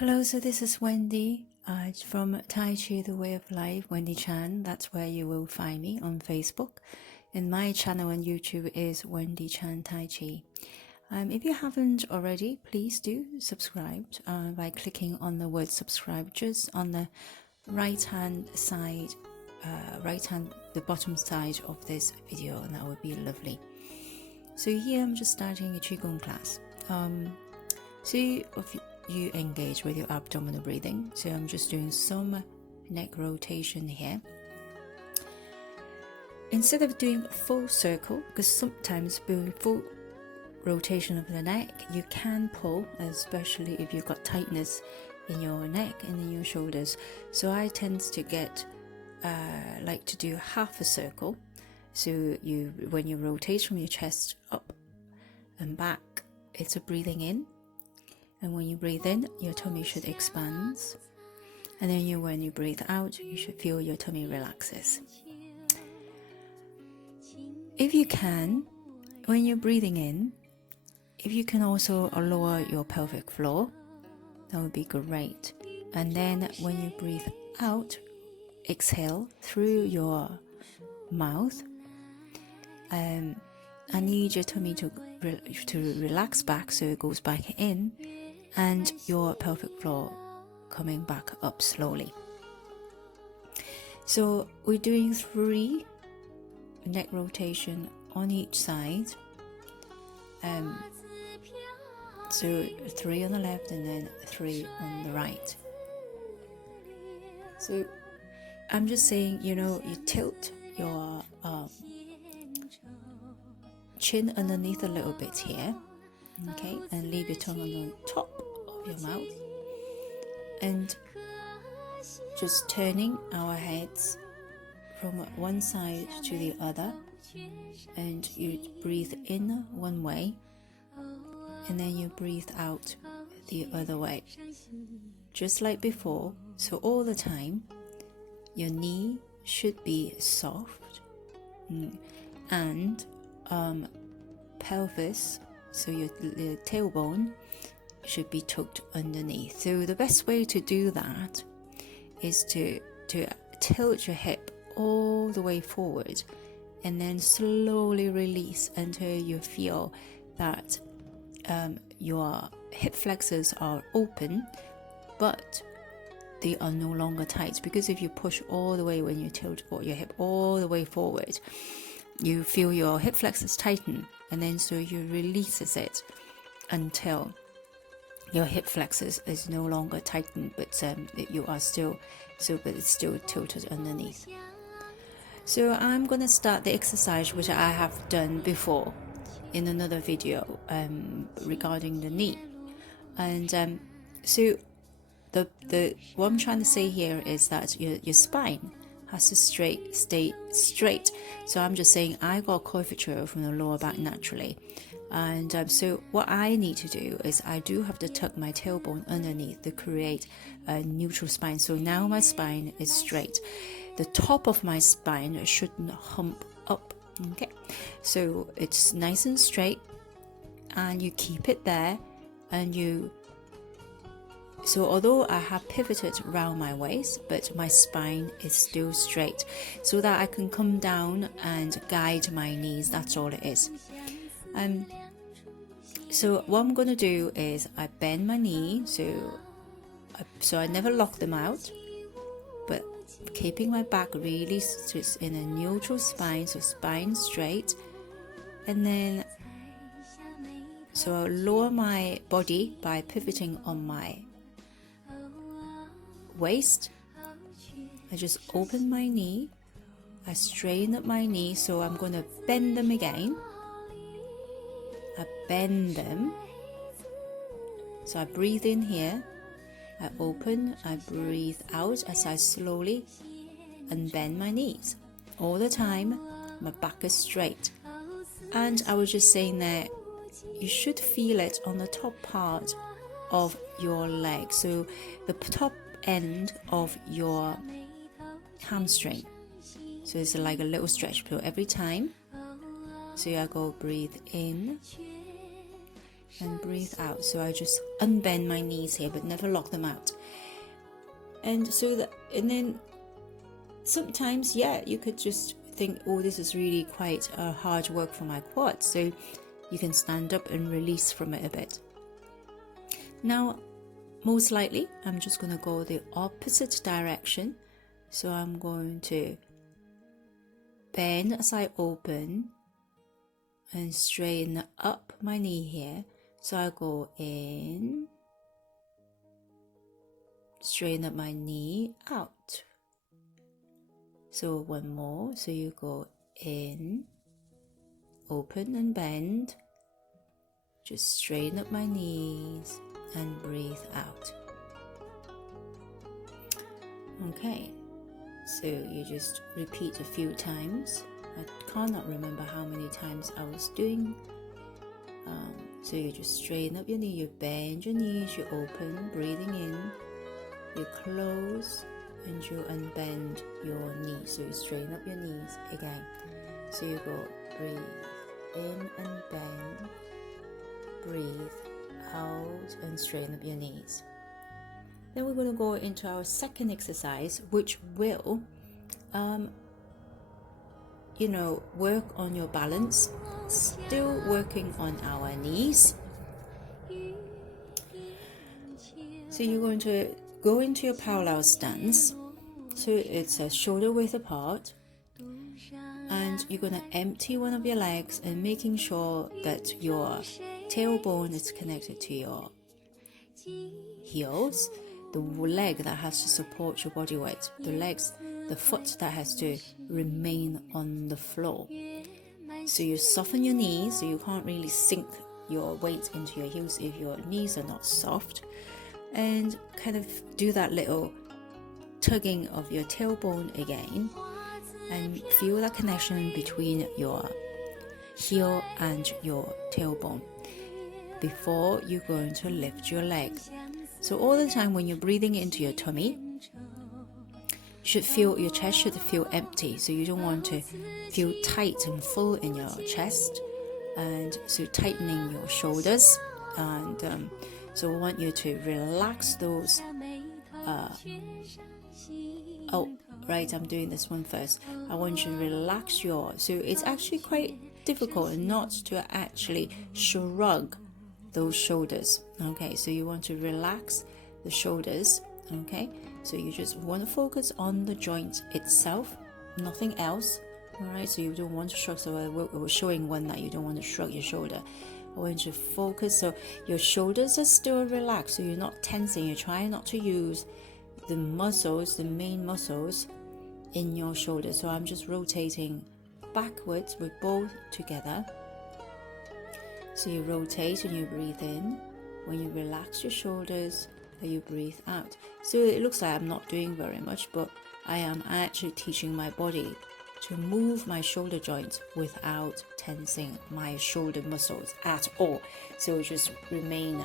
Hello, so this is Wendy from Tai Chi, The Way of Life, Wendy Chan. That's where you will find me on Facebook. And my channel on YouTube is Wendy Chan Tai Chi. If you haven't already, please do subscribe by clicking on the word subscribe just on the right-hand side, the bottom side of this video, and that would be lovely. So here I'm just starting a Qigong class. You engage with your abdominal breathing. So I'm just doing some neck rotation here. Instead of doing a full circle, because sometimes doing full rotation of the neck, you can pull, especially if you've got tightness in your neck and in your shoulders. So I tend to get like to do half a circle. So when you rotate from your chest up and back, it's a breathing in. And when you breathe in, your tummy should expand. And then when you breathe out, you should feel your tummy relaxes. If you can, when you're breathing in, if you can also lower your pelvic floor, that would be great. And then when you breathe out, exhale through your mouth. I need your tummy to relax back so it goes back in, and your pelvic floor coming back up slowly. So we're doing 3 neck rotation on each side. So 3 on the left and then 3 on the right. So I'm just saying, you tilt your chin underneath a little bit here, okay, and leave your tongue on the top of your mouth, and just turning our heads from one side to the other, and you breathe in one way and then you breathe out the other way, just like before. So all the time your knee should be soft and pelvis, so your tailbone should be tucked underneath. So the best way to do that is to tilt your hip all the way forward and then slowly release until you feel that your hip flexors are open, but they are no longer tight. Because if you push all the way, when you tilt your hip all the way forward, you feel your hip flexors tighten, and then so you releases it until your hip flexors is no longer tightened, but you are still but it's still tilted underneath. So I'm going to start the exercise which I have done before in another video regarding the knee. And so the what I'm trying to say here is that your spine has to stay straight. So I'm just saying I got curvature from the lower back naturally, and so what I need to do is I do have to tuck my tailbone underneath to create a neutral spine. So now my spine is straight. The top of my spine shouldn't hump up. Okay, so it's nice and straight, and you keep it there, and so although I have pivoted around my waist, but my spine is still straight, so that I can come down and guide my knees. That's all it is. So what I'm going to do is I bend my knee, so I never lock them out, but keeping my back really just in a neutral spine, so spine straight. And then so I'll lower my body by pivoting on my waist. I just open my knee, I straighten up my knee, so I'm going to bend them again. I bend them, so I breathe in here, I open, I breathe out as I slowly unbend my knees. All the time my back is straight. And I was just saying that you should feel it on the top part of your leg, so the top end of your hamstring. So it's like a little stretch. So every time, so I go breathe in and breathe out. So I just unbend my knees here, but never lock them out. And then sometimes, you could just think, oh, this is really quite hard work for my quads. So you can stand up and release from it a bit. Now, most likely, I'm just going to go the opposite direction. So I'm going to bend as I open and straighten up my knee here. So I go in, straighten up my knee, out. So one more. So you go in, open and bend, just straighten up my knees and breathe out. Okay, so you just repeat a few times. I cannot remember how many times I was doing. So you just straighten up your knee, you bend your knees, you open, breathing in, you close, and you unbend your knees. So you straighten up your knees again. So you go breathe in and bend, breathe out and straighten up your knees. Then we're going to go into our second exercise, which will work on your balance, still working on our knees. So you're going to go into your parallel stance. So it's a shoulder width apart, and you're going to empty one of your legs and making sure that your tailbone is connected to your heels, the leg that has to support your body weight, the foot that has to remain on the floor. So you soften your knees, so you can't really sink your weight into your heels if your knees are not soft, and kind of do that little tugging of your tailbone again, and feel that connection between your heel and your tailbone before you're going to lift your leg. So all the time when you're breathing into your tummy, your chest should feel empty. So you don't want to feel tight and full in your chest, and so tightening your shoulders. And so I want you to relax those. I'm doing this one first. I want you to relax so it's actually quite difficult not to actually shrug those shoulders. Okay, so you want to relax the shoulders. Okay, so you just want to focus on the joint itself, nothing else. All right, so you don't want to shrug. So I was showing one that you don't want to shrug your shoulder. I want you to focus so your shoulders are still relaxed, so you're not tensing. You're trying not to use the main muscles in your shoulders. So I'm just rotating backwards with both together. So you rotate and you breathe in. When you relax your shoulders, you breathe out. So it looks like I'm not doing very much, but I am actually teaching my body to move my shoulder joints without tensing my shoulder muscles at all. So just remain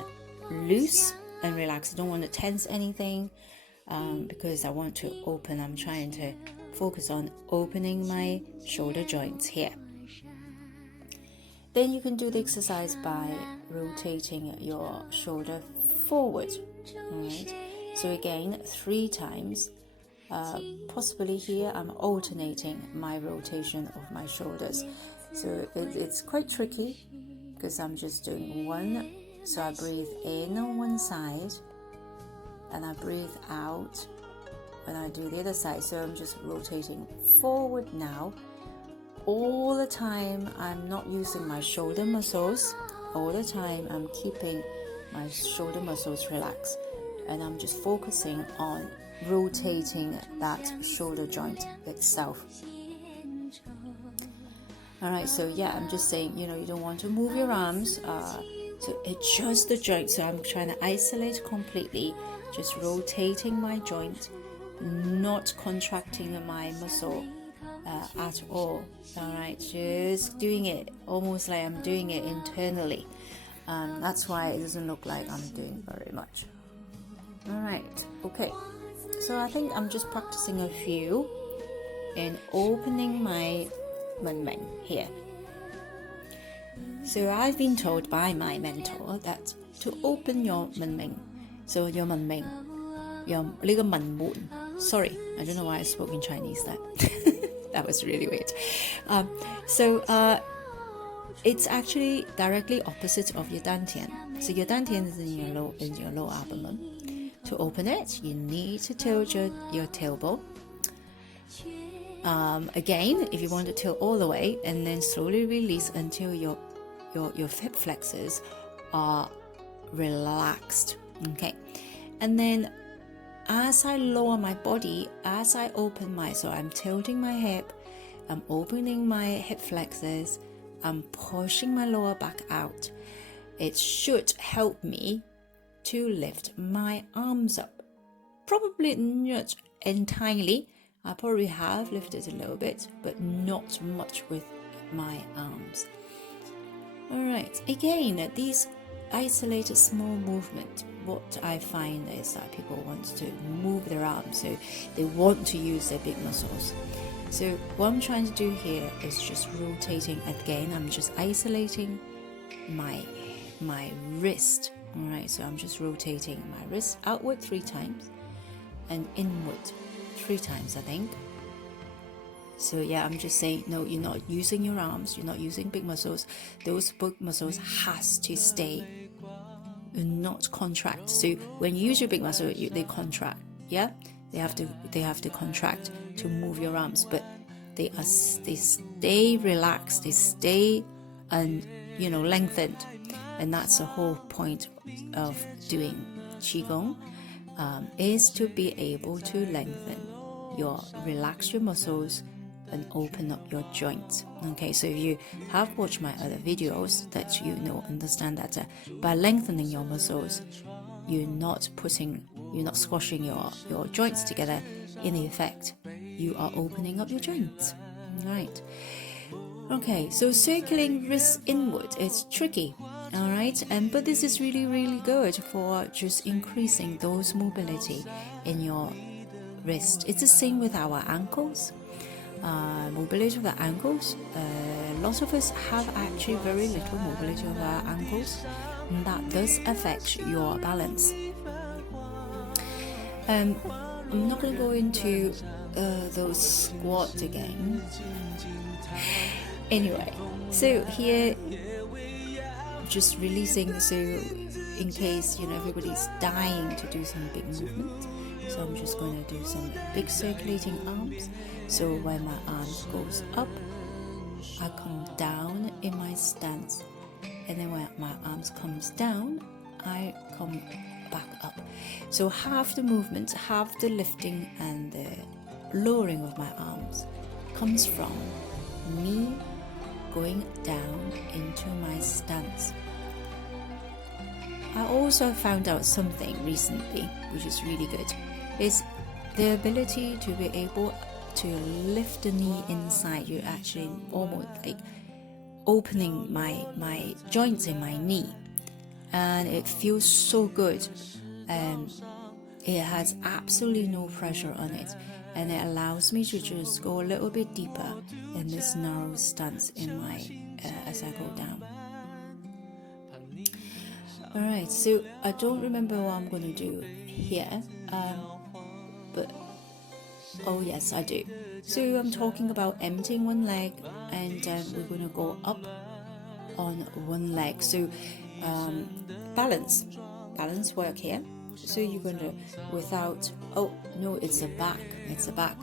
loose and relaxed. I don't want to tense anything because I want to open. I'm trying to focus on opening my shoulder joints here. Then you can do the exercise by rotating your shoulder forward. All right. So again, 3 times. Possibly here I'm alternating my rotation of my shoulders. So it's quite tricky because I'm just doing one. So I breathe in on one side and I breathe out when I do the other side. So I'm just rotating forward now. All the time I'm not using my shoulder muscles. All the time I'm keeping my shoulder muscles relaxed, and I'm just focusing on rotating that shoulder joint itself. All right, so I'm just saying, you don't want to move your arms to adjust the joint. So I'm trying to isolate completely, just rotating my joint, not contracting my muscle at all. All right, just doing it almost like I'm doing it internally. That's why it doesn't look like I'm doing very much. All right, okay. So I think I'm just practicing a few and opening my men here. So I've been told by my mentor that to open your 門明, so your 門明, your 呢個門門. Sorry, I don't know why I spoke in Chinese there. That was really weird. It's actually directly opposite of your dantian. So your dantian is in your lower abdomen. To open it, you need to tilt your tailbone. Again, if you want to tilt all the way, and then slowly release until your hip flexors are relaxed. Okay, and then as I lower my body, as I open so I'm tilting my hip, I'm opening my hip flexors, I'm pushing my lower back out. It should help me to lift my arms up. Probably not entirely. I probably have lifted a little bit, but not much with my arms. Alright, again, these isolated small movements, what I find is that people want to move their arms, so they want to use their big muscles. So what I'm trying to do here is just rotating again. I'm just isolating my wrist. Alright, so I'm just rotating my wrist outward 3 times and inward 3 times, I think. So yeah, I'm just saying, no, you're not using your arms, you're not using big muscles. Those big muscles has to stay, not contract. So when you use your big muscle, they contract. Yeah, they have to contract to move your arms, but they stay relaxed, they stay lengthened, and that's the whole point of doing Qigong, is to be able to relax your muscles and open up your joints. Okay, so if you have watched my other videos, that understand that by lengthening your muscles, you're not squashing your joints together. In effect, you are opening up your joints. Right. Okay, so circling wrist inward, it's tricky. All right, but this is really, really good for just increasing those mobility in your wrist. It's the same with our ankles. Mobility of the ankles. Lots of us have actually very little mobility of our ankles, and that does affect your balance. I'm not going to go into those squats again. Anyway, so here, just releasing, so in case everybody's dying to do some big movement, so I'm just going to do some big circulating arms. So when my arms goes up, I come down in my stance, and then when my arms comes down, I come back up. So half the movement, half the lifting and the lowering of my arms comes from me going down into my stance. I also found out something recently, which is really good, is the ability to be able to lift the knee inside. You're actually almost like opening my joints in my knee, and it feels so good. It has absolutely no pressure on it, and it allows me to just go a little bit deeper in this narrow stance in my as I go down. Alright, so I don't remember what I'm going to do here, but oh yes, I do. So I'm talking about emptying one leg, and we're going to go up on one leg. So balance work here. So you're going to, it's a back.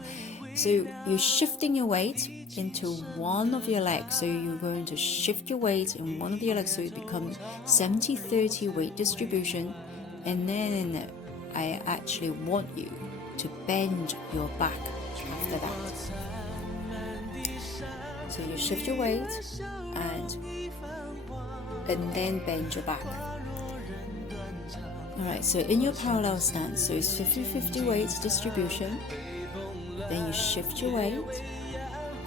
So you're shifting your weight into one of your legs. So you're going to shift your weight in one of your legs, so it becomes 70-30 weight distribution. And then I actually want you to bend your back after that. So you shift your weight and then bend your back. Alright, so in your parallel stance, so it's 50-50 weight distribution. Then you shift your weight,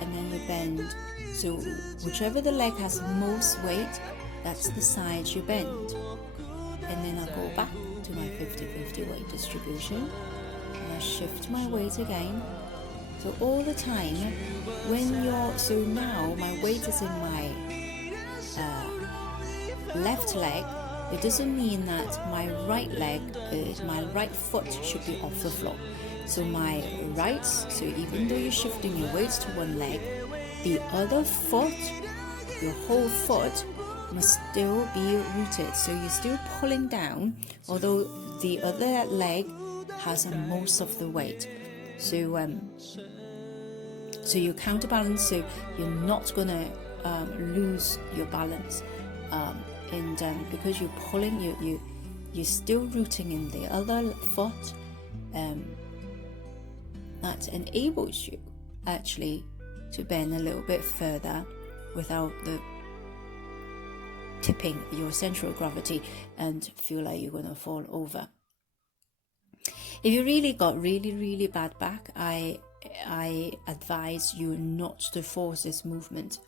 and then you bend. So whichever the leg has most weight, that's the side you bend. And then I go back to my 50-50 weight distribution, and I shift my weight again. So all the time, so now my weight is in left leg, it doesn't mean that my right leg, my right foot should be off the floor. So my right, so even though you're shifting your weights to one leg, the other foot, your whole foot, must still be rooted. So you're still pulling down, although the other leg has most of the weight. So so you counterbalance, so you're not gonna lose your balance, and because you're pulling, you're still rooting in the other foot. That enables you actually to bend a little bit further without the tipping your central gravity and feel like you're going to fall over. If you really got really bad back, I advise you not to force this movement,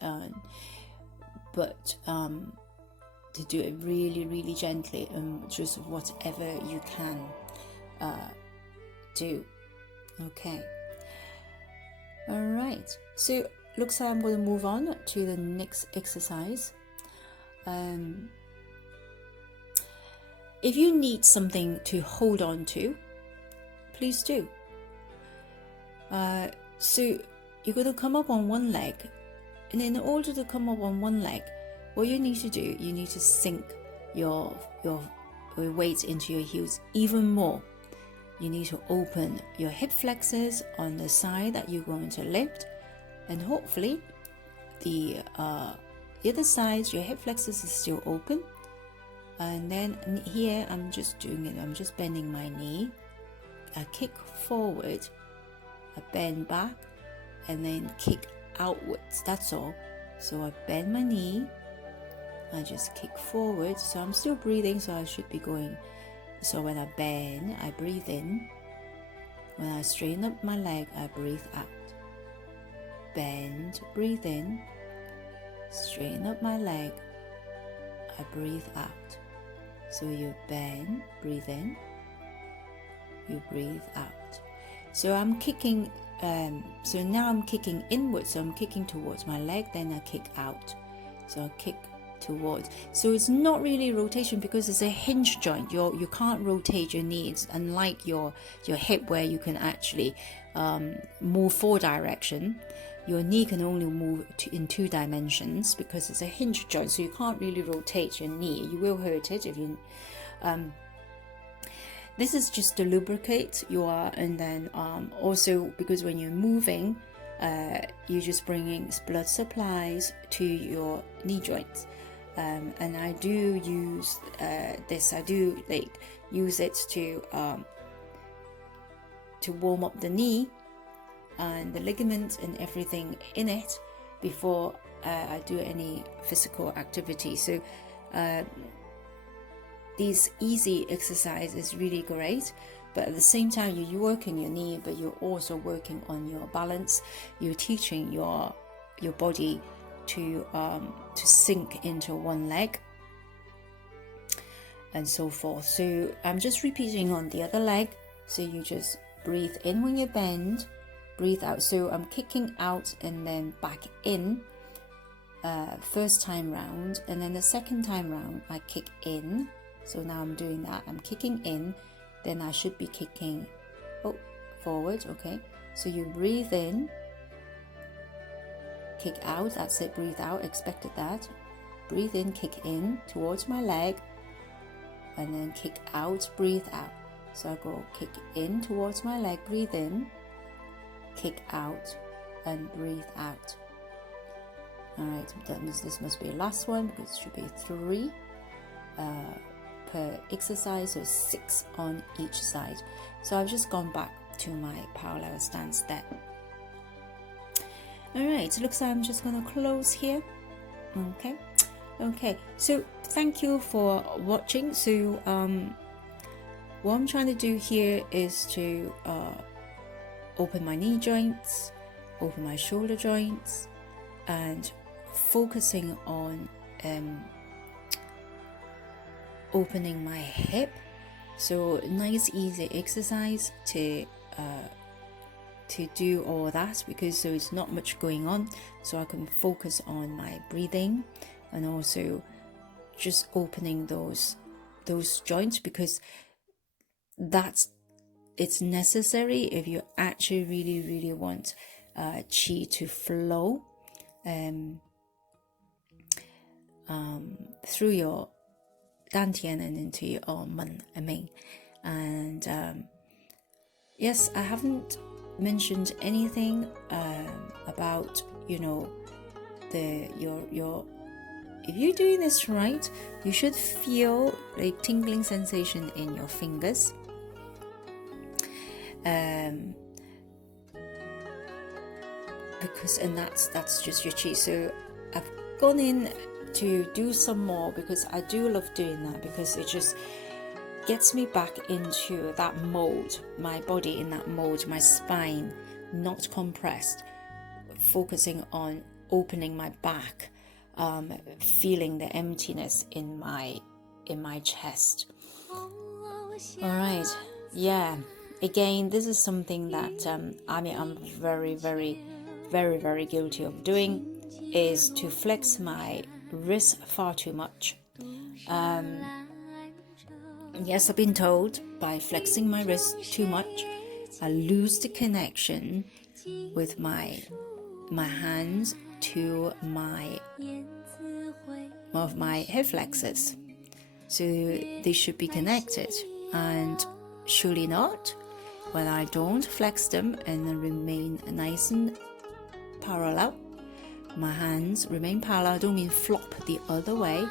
but to do it really gently, just whatever you can do. Okay. All right. So looks like I'm going to move on to the next exercise. If you need something to hold on to, please do. So you're going to come up on one leg, and in order to come up on one leg, what you need to do, you need to sink your weight into your heels even more. You need to open your hip flexors on the side that you're going to lift, and hopefully the other side, your hip flexors is still open. And then here I'm just doing it, I'm just bending my knee, I kick forward, I bend back, and then kick outwards. That's all. So I bend my knee, I just kick forward. So I'm still breathing, so I should be going. So when I bend, I breathe in. When I straighten up my leg, I breathe out. Bend, breathe in. Straighten up my leg, I breathe out. So you bend, breathe in, you breathe out. So I'm kicking, so now I'm kicking inwards, so I'm kicking towards my leg, then I kick out. So I kick towards. So it's not really rotation because it's a hinge joint. You can't rotate your knees, unlike your hip where you can actually move 4 directions. Your knee can only move in 2 dimensions because it's a hinge joint, so you can't really rotate your knee. You will hurt it if you. This is just to lubricate your, and then also because when you're moving, you're just bringing blood supplies to your knee joints. And I do use this. I do use it to warm up the knee and the ligaments and everything in it before I do any physical activity. So these easy exercise is really great, but at the same time you're working your knee, but you're also working on your balance. You're teaching your body to sink into one leg and so forth. So I'm just repeating on the other leg. So you just breathe in when you bend, breathe out. So I'm kicking out and then back in first time round, and then the second time round I kick in. So now I'm doing that, I'm kicking in, then I should be kicking forward. Okay, so you breathe in, kick out, that's it, breathe out, expected that. Breathe in, kick in towards my leg, and then kick out, breathe out. So I go kick in towards my leg, breathe in, kick out, and breathe out. Alright, that means this must be the last one because it should be 3 per exercise, so 6 on each side. So I've just gone back to my parallel stance there. Alright, so looks like I'm just going to close here. Okay, so thank you for watching. So what I'm trying to do here is to open my knee joints, open my shoulder joints, and focusing on opening my hip. So nice easy exercise to do all that, because so it's not much going on, so I can focus on my breathing and also just opening those joints, because it's necessary if you actually really want qi to flow through your dantian and into your men and ming. And yes, I haven't mentioned anything about, you know, your if you're doing this right, you should feel a tingling sensation in your fingers. Because that's just your qi. So I've gone in to do some more because I do love doing that, because it just gets me back into that mode, my body in that mode, my spine not compressed, focusing on opening my back, feeling the emptiness in my chest. All right, yeah. Again, this is something that I'm very guilty of doing, is to flex my wrist far too much. Yes, I've been told by flexing my wrist too much, I lose the connection with my hands to my hip flexors. So they should be connected, and surely not. When I don't flex them and remain nice and parallel, my hands remain parallel. I don't mean flop the other way.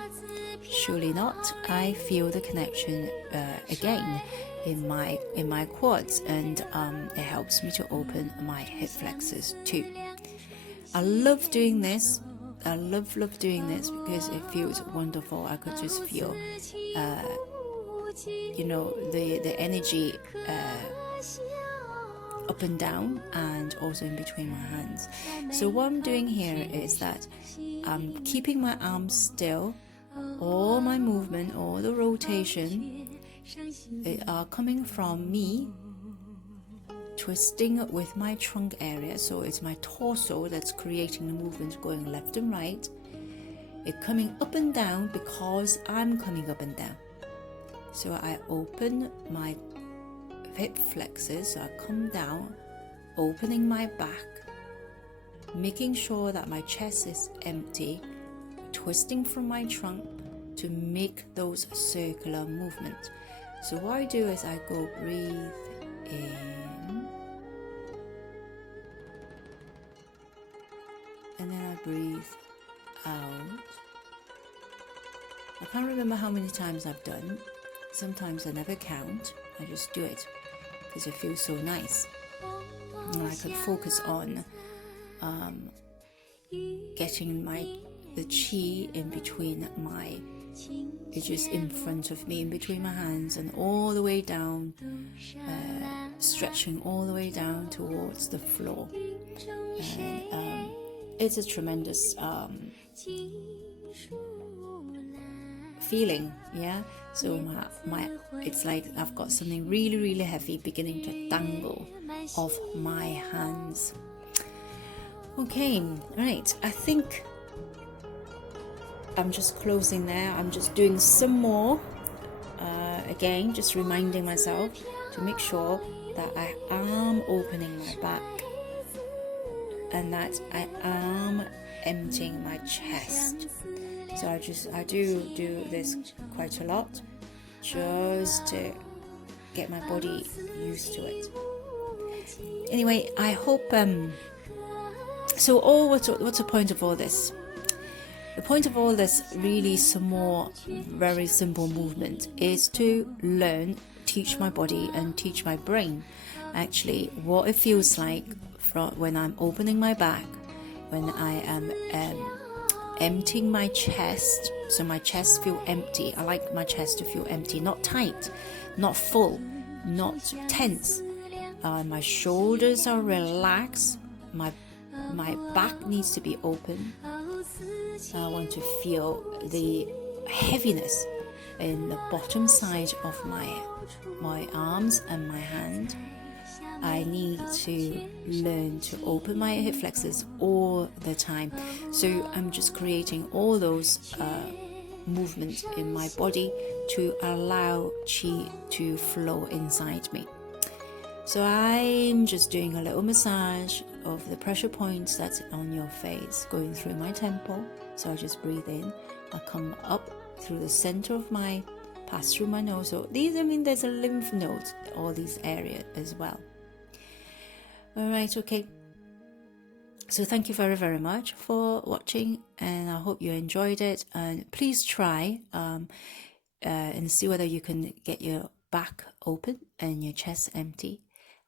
Surely not. I feel the connection again in my quads, and it helps me to open my hip flexors too. I love doing this. I love doing this because it feels wonderful. I could just feel, you know, the energy up and down, and also in between my hands. So what I'm doing here is that I'm keeping my arms still. All my movement, all the rotation, they are coming from me twisting with my trunk area. So it's my torso that's creating the movement, going left and right. It's coming up and down because I'm coming up and down. So I open my hip flexors, so I come down, opening my back, making sure that my chest is empty, twisting from my trunk to make those circular movements. So what I do is I go breathe in, and then I breathe out. I can't remember how many times I've done. Sometimes I never count. I just do it because it feels so nice. And I could focus on getting the qi in between it's just in front of me, in between my hands, and all the way down, stretching all the way down towards the floor. And it's a tremendous feeling, yeah. So my it's like I've got something really heavy beginning to dangle off my hands. Okay, right, I think I'm just closing there. I'm just doing some more, again, just reminding myself to make sure that I am opening my back and that I am emptying my chest. So I do this quite a lot, just to get my body used to it. Anyway, I hope what's the point of all this? The point of all this, really small, very simple movement, is to teach my body and teach my brain actually what it feels like when I'm opening my back, when I am emptying my chest. So my chest feel empty. I like my chest to feel empty, not tight, not full, not tense. My shoulders are relaxed. My back needs to be open. I want to feel the heaviness in the bottom side of my arms and my hand. I need to learn to open my hip flexors all the time. So I'm just creating all those movements in my body to allow qi to flow inside me. So I'm just doing a little massage of the pressure points that's on your face, going through my temple. So I just breathe in, I'll come up through the center of my, pass through my nose. So there's a lymph node, all these areas as well. All right, okay. So thank you very, very much for watching, and I hope you enjoyed it. And please try and see whether you can get your back open and your chest empty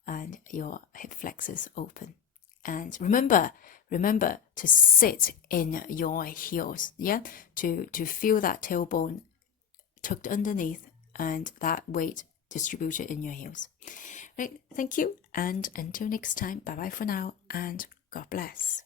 and your hip flexors open. And remember to sit in your heels, to feel that tailbone tucked underneath and that weight distributed in your heels. Right, thank you, and until next time, bye bye for now, and God bless.